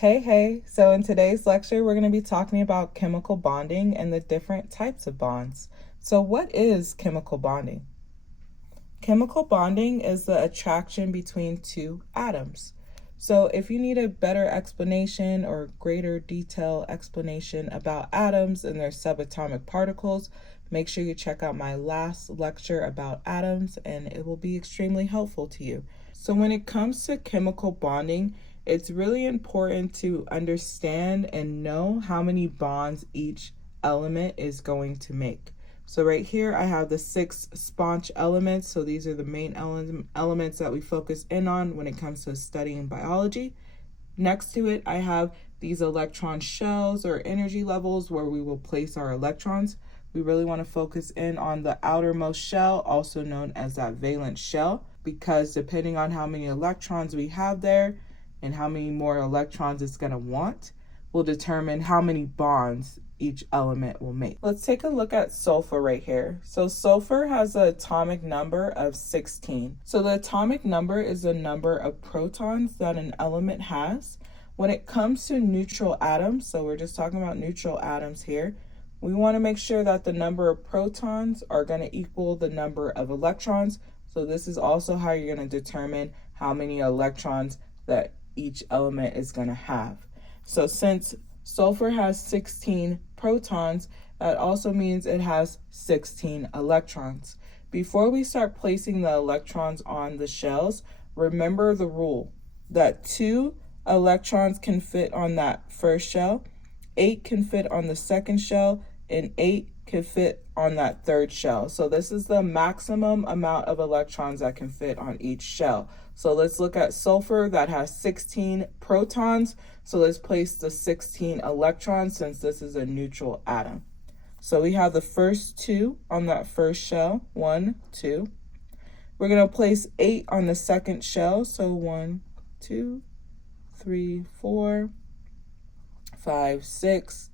Hey, so in today's lecture, we're going to be talking about chemical bonding and the different types of bonds. So what is chemical bonding? Chemical bonding is the attraction between two atoms. So if you need a better explanation or greater detail explanation about atoms and their subatomic particles, make sure you check out my last lecture about atoms and it will be extremely helpful to you. So when it comes to chemical bonding, it's really important to understand and know how many bonds each element is going to make. So right here I have the 6 sponge elements. So these are the main elements that we focus in on when it comes to studying biology. Next to it I have these electron shells or energy levels where we will place our electrons. We really want to focus in on the outermost shell, also known as that valence shell, because depending on how many electrons we have there and how many more electrons it's going to want will determine how many bonds each element will make. Let's take a look at sulfur right here. So sulfur has an atomic number of 16. So the atomic number is the number of protons that an element has. When it comes to neutral atoms, so we're just talking about neutral atoms here, we want to make sure that the number of protons are going to equal the number of electrons. So this is also how you're going to determine how many electrons that each element is going to have. So since sulfur has 16 protons, that also means it has 16 electrons. Before we start placing the electrons on the shells, remember the rule that 2 electrons can fit on that first shell, 8 can fit on the second shell, and 8 can fit on that third shell. So this is the maximum amount of electrons that can fit on each shell. So let's look at sulfur that has 16 protons. So let's place the 16 electrons since this is a neutral atom. So we have the first 2 on that first shell, 1, 2. We're going to place 8 on the second shell. So 1, 2, 3, 4, 5, 6,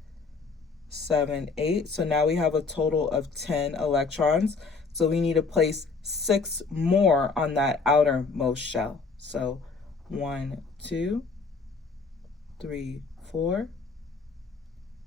7, 8. So now we have a total of 10 electrons. So we need to place 6 more on that outermost shell. So 1, 2, 3, 4,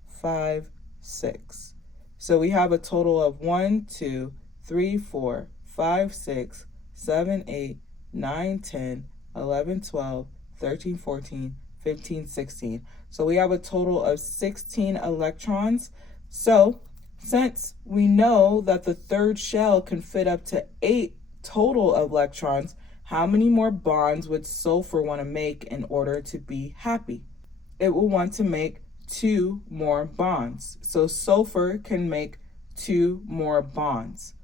5, 6. So we have a total of 1, 2, 3, 4, 5, 6, 7, 8, 9, 10, 11, 12, 13, 14, 15, 16. So we have a total of 16 electrons. So since we know that the third shell can fit up to 8 total electrons, how many more bonds would sulfur want to make in order to be happy? It will want to make 2 more bonds. So sulfur can make 2 more bonds.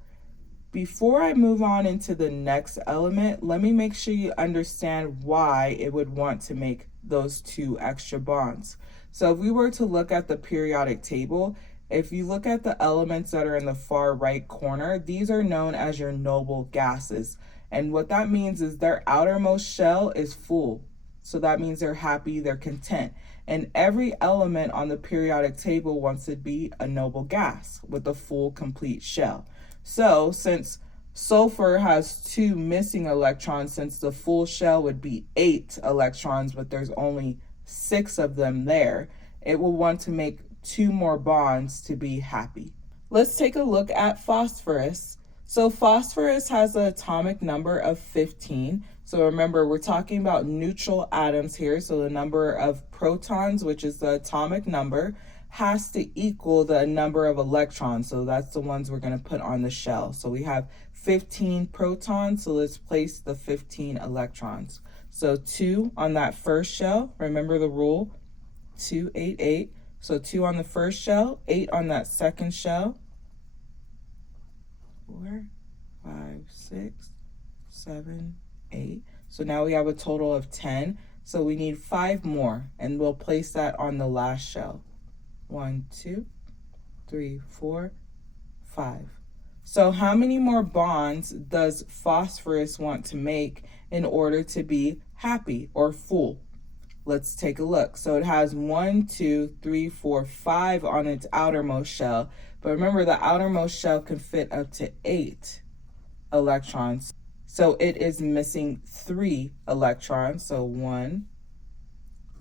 Before I move on into the next element, let me make sure you understand why it would want to make those 2 extra bonds. So if we were to look at the periodic table, if you look at the elements that are in the far right corner, these are known as your noble gases. And what that means is their outermost shell is full. So that means they're happy, they're content. And every element on the periodic table wants to be a noble gas with a full, complete shell. So since sulfur has 2 missing electrons, since the full shell would be 8 electrons, but there's only 6 of them there, it will want to make 2 more bonds to be happy. Let's take a look at phosphorus. So phosphorus has an atomic number of 15. So remember, we're talking about neutral atoms here. So the number of protons, which is the atomic number, has to equal the number of electrons. So that's the ones we're going to put on the shell. So we have 15 protons. So let's place the 15 electrons. So 2 on that first shell. Remember the rule, 2, 8, 8. So 2 on the first shell, 8 on that second shell. 4, 5, 6, 7, 8. So now we have a total of 10. So we need 5 more, and we'll place that on the last shell. 1, 2, 3, 4, 5. So how many more bonds does phosphorus want to make in order to be happy or full? Let's take a look. So it has 1, 2, 3, 4, 5 on its outermost shell. But remember, the outermost shell can fit up to 8 electrons. So it is missing 3 electrons. So 1,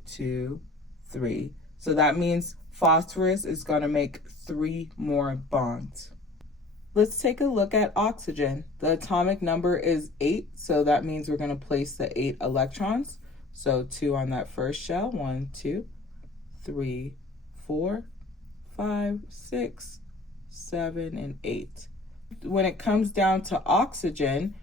2, 3. So that means phosphorus is going to make 3 more bonds. Let's take a look at oxygen. The atomic number is 8, so that means we're going to place the 8 electrons. So 2 on that first shell, 1, 2, 3, 4, 5, 6, 7, and 8. When it comes down to oxygen,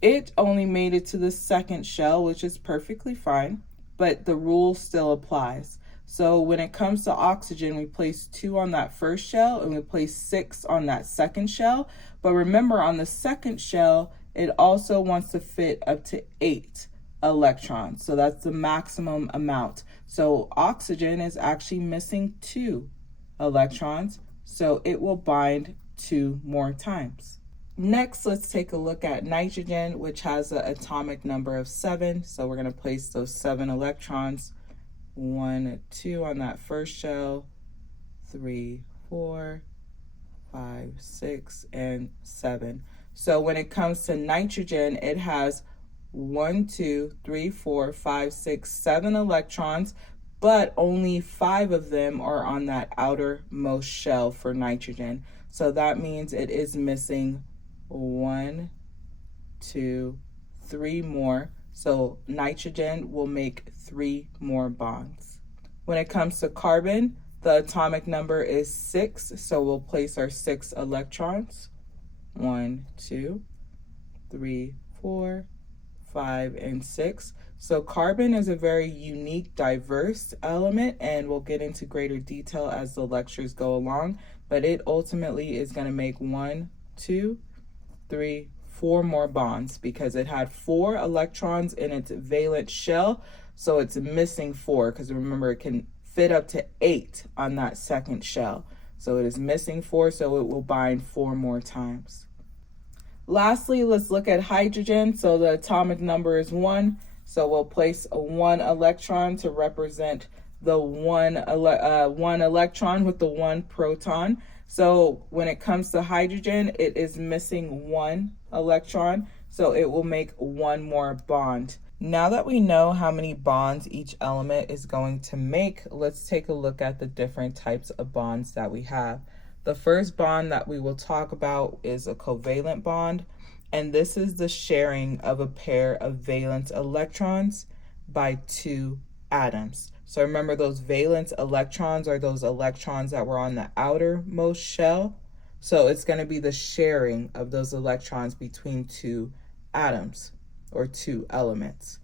it only made it to the second shell, which is perfectly fine, but the rule still applies. So when it comes to oxygen, we place 2 on that first shell and we place 6 on that second shell. But remember, on the second shell, it also wants to fit up to 8 electrons. So that's the maximum amount. So oxygen is actually missing 2 electrons, so it will bind 2 more times. Next, let's take a look at nitrogen, which has an atomic number of 7. So we're going to place those 7 electrons, 1, 2 on that first shell, 3, 4, 5, 6, and 7. So when it comes to nitrogen, it has 1, 2, 3, 4, 5, 6, 7 electrons, but only 5 of them are on that outermost shell for nitrogen. So that means it is missing 1, 2, 3 more. So nitrogen will make 3 more bonds. When it comes to carbon, the atomic number is 6, so we'll place our 6 electrons. 1, 2, 3, 4, 5, and 6. So carbon is a very unique, diverse element, and we'll get into greater detail as the lectures go along, but it ultimately is going to make 1, 2, 3, 4 more bonds because it had 4 electrons in its valence shell, so it's missing 4 because remember it can fit up to 8 on that second shell. So it is missing 4, so it will bind 4 more times. Lastly, let's look at hydrogen. So the atomic number is 1, so we'll place a 1 electron to represent the one electron with the 1 proton. So when it comes to hydrogen, it is missing 1 electron, so it will make 1 more bond. Now that we know how many bonds each element is going to make, let's take a look at the different types of bonds that we have. The first bond that we will talk about is a covalent bond, and this is the sharing of a pair of valence electrons by 2 atoms. So remember, those valence electrons are those electrons that were on the outermost shell. So it's going to be the sharing of those electrons between 2 atoms or 2 elements.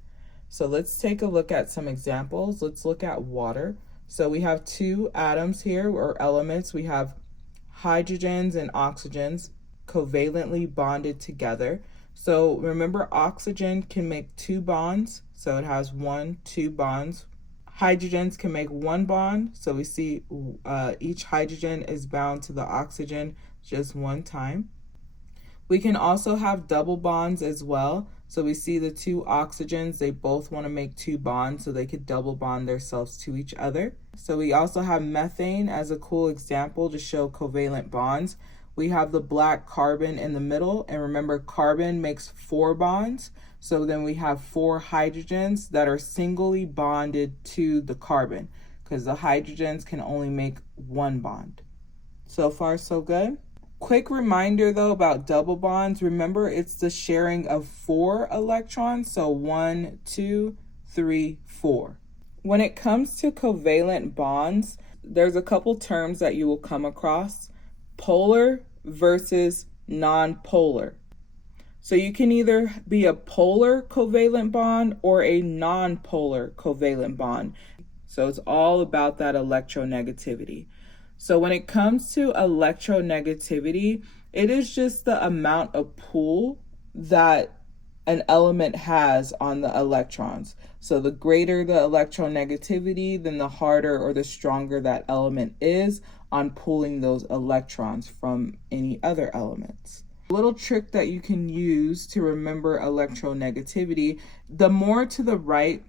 So let's take a look at some examples. Let's look at water. So we have 2 atoms here, or elements. We have hydrogens and oxygens covalently bonded together. So remember, oxygen can make 2 bonds. So it has 1, 2 bonds. Hydrogens can make 1 bond. So we see each hydrogen is bound to the oxygen just 1 time. We can also have double bonds as well. So we see the 2 oxygens, they both want to make 2 bonds so they could double bond themselves to each other. So we also have methane as a cool example to show covalent bonds. We have the black carbon in the middle, and remember, carbon makes 4 bonds. So then we have 4 hydrogens that are singly bonded to the carbon because the hydrogens can only make 1 bond. So far, so good. Quick reminder though about double bonds. Remember, it's the sharing of 4 electrons. So 1, 2, 3, 4. When it comes to covalent bonds, there's a couple terms that you will come across: polar versus non-polar. So you can either be a polar covalent bond or a non-polar covalent bond. So it's all about that electronegativity. So when it comes to electronegativity, it is just the amount of pull that an element has on the electrons. So the greater the electronegativity, then the harder or the stronger that element is on pulling those electrons from any other elements. A little trick that you can use to remember electronegativity: the more to the right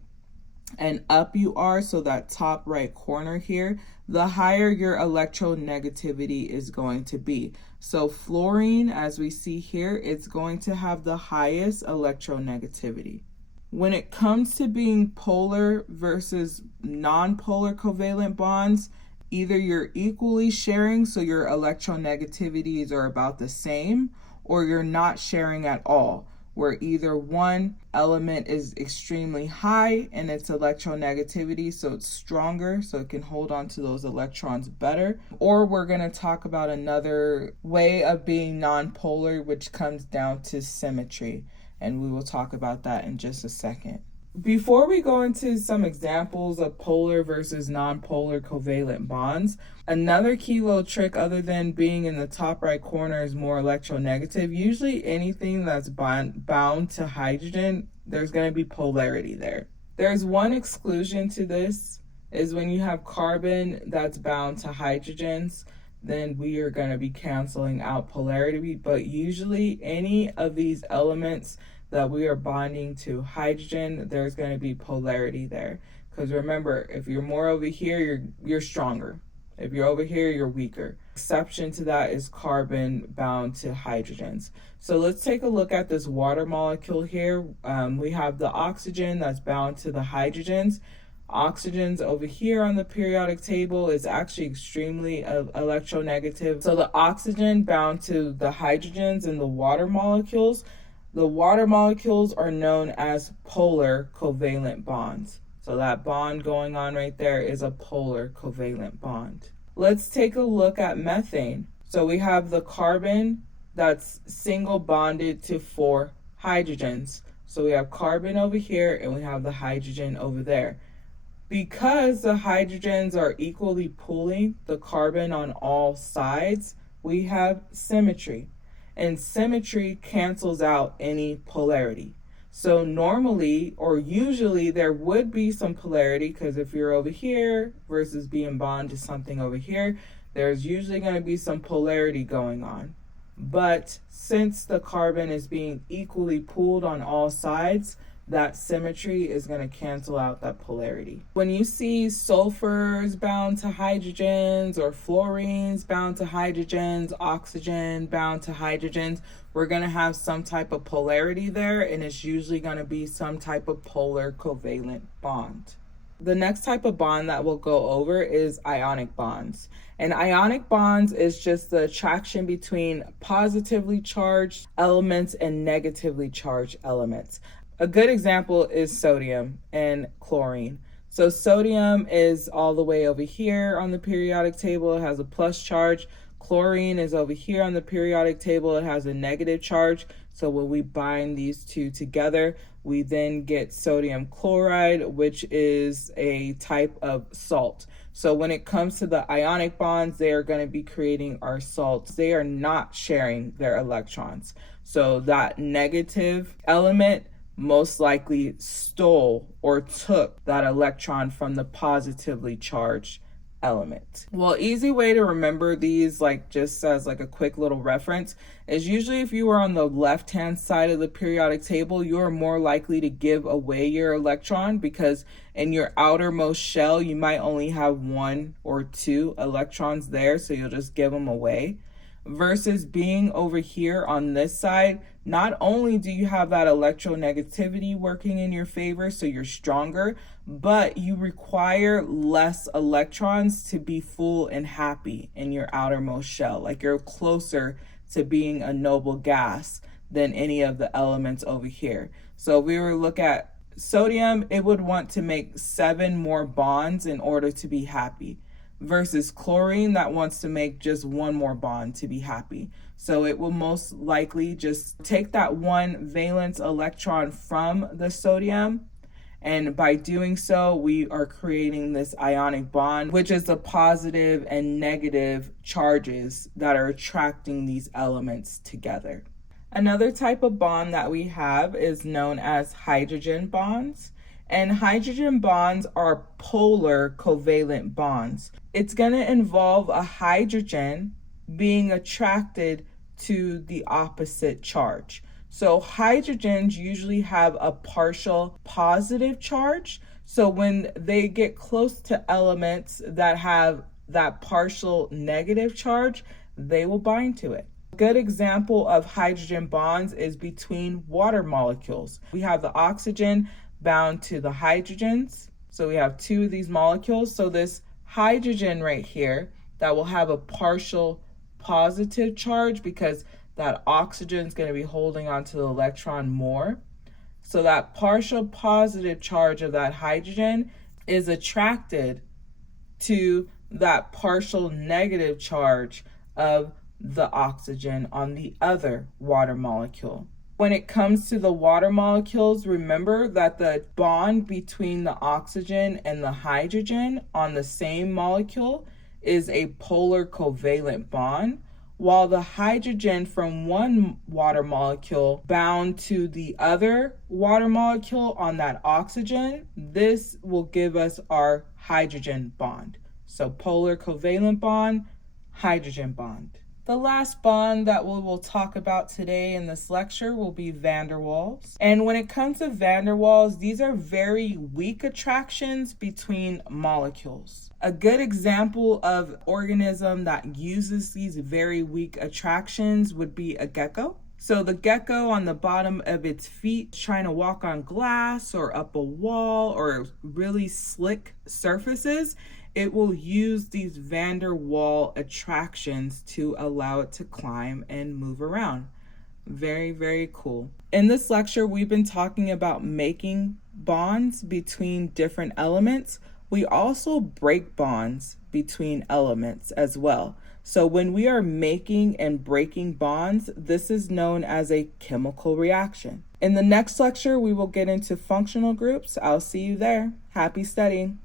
and up you are, so that top right corner here, the higher your electronegativity is going to be. So fluorine, as we see here, it's going to have the highest electronegativity. When it comes to being polar versus non-polar covalent bonds, either you're equally sharing, so your electronegativities are about the same, or you're not sharing at all, where either one element is extremely high in its electronegativity, so it's stronger, so it can hold on to those electrons better. Or we're going to talk about another way of being nonpolar, which comes down to symmetry, and we will talk about that in just a second. Before we go into some examples of polar versus nonpolar covalent bonds, another key little trick other than being in the top right corner is more electronegative. Usually anything that's bound to hydrogen, there's going to be polarity there. There's one exclusion to this, is when you have carbon that's bound to hydrogens, then we are going to be canceling out polarity. But usually any of these elements that we are bonding to hydrogen, there's going to be polarity there. Because remember, if you're more over here, you're stronger. If you're over here, you're weaker. Exception to that is carbon bound to hydrogens. So let's take a look at this water molecule here. We have the oxygen that's bound to the hydrogens. Oxygen's over here on the periodic table is actually extremely electronegative. So the oxygen bound to the hydrogens in the water molecules. The water molecules are known as polar covalent bonds. So that bond going on right there is a polar covalent bond. Let's take a look at methane. So we have the carbon that's single bonded to 4 hydrogens. So we have carbon over here and we have the hydrogen over there. Because the hydrogens are equally pulling the carbon on all sides, we have symmetry. And symmetry cancels out any polarity. So normally or usually there would be some polarity, because if you're over here versus being bonded to something over here, there's usually going to be some polarity going on. But since the carbon is being equally pulled on all sides, that symmetry is going to cancel out that polarity. When you see sulfurs bound to hydrogens or fluorines bound to hydrogens, oxygen bound to hydrogens, we're going to have some type of polarity there, and it's usually going to be some type of polar covalent bond. The next type of bond that we'll go over is ionic bonds. And ionic bonds is just the attraction between positively charged elements and negatively charged elements. A good example is sodium and chlorine. So sodium is all the way over here on the periodic table. It has a plus charge. Chlorine is over here on the periodic table. It has a negative charge. So when we bind these two together, we then get sodium chloride, which is a type of salt. So when it comes to the ionic bonds, they are going to be creating our salts. They are not sharing their electrons. So that negative element most likely stole or took that electron from the positively charged element. Well, easy way to remember these, like just as like a quick little reference, is usually if you are on the left-hand side of the periodic table, you are more likely to give away your electron, because in your outermost shell, you might only have 1 or 2 electrons there, so you'll just give them away. Versus being over here on this side, not only do you have that electronegativity working in your favor, so you're stronger, but you require less electrons to be full and happy in your outermost shell. Like you're closer to being a noble gas than any of the elements over here. So if we were to look at sodium, it would want to make 7 more bonds in order to be happy, versus chlorine that wants to make just 1 more bond to be happy. So it will most likely just take that 1 valence electron from the sodium, and by doing so, we are creating this ionic bond, which is the positive and negative charges that are attracting these elements together. Another type of bond that we have is known as hydrogen bonds. And hydrogen bonds are polar covalent bonds. It's going to involve a hydrogen being attracted to the opposite charge. So hydrogens usually have a partial positive charge. So when they get close to elements that have that partial negative charge, they will bind to it. good example of hydrogen bonds is between water molecules. We have the oxygen bound to the hydrogens. So we have two of these molecules. So this hydrogen right here that will have a partial positive charge because that oxygen is going to be holding onto the electron more. So that partial positive charge of that hydrogen is attracted to that partial negative charge of the oxygen on the other water molecule. When it comes to the water molecules, remember that the bond between the oxygen and the hydrogen on the same molecule is a polar covalent bond, while the hydrogen from one water molecule bound to the other water molecule on that oxygen, this will give us our hydrogen bond. So polar covalent bond, hydrogen bond. The last bond that we will talk about today in this lecture will be van der Waals. And when it comes to van der Waals, these are very weak attractions between molecules. A good example of organism that uses these very weak attractions would be a gecko. So the gecko on the bottom of its feet trying to walk on glass or up a wall or really slick surfaces, it will use these van der Waal attractions to allow it to climb and move around. Very, very cool. In this lecture, we've been talking about making bonds between different elements. We also break bonds between elements as well. So when we are making and breaking bonds, this is known as a chemical reaction. In the next lecture, we will get into functional groups. I'll see you there. Happy studying.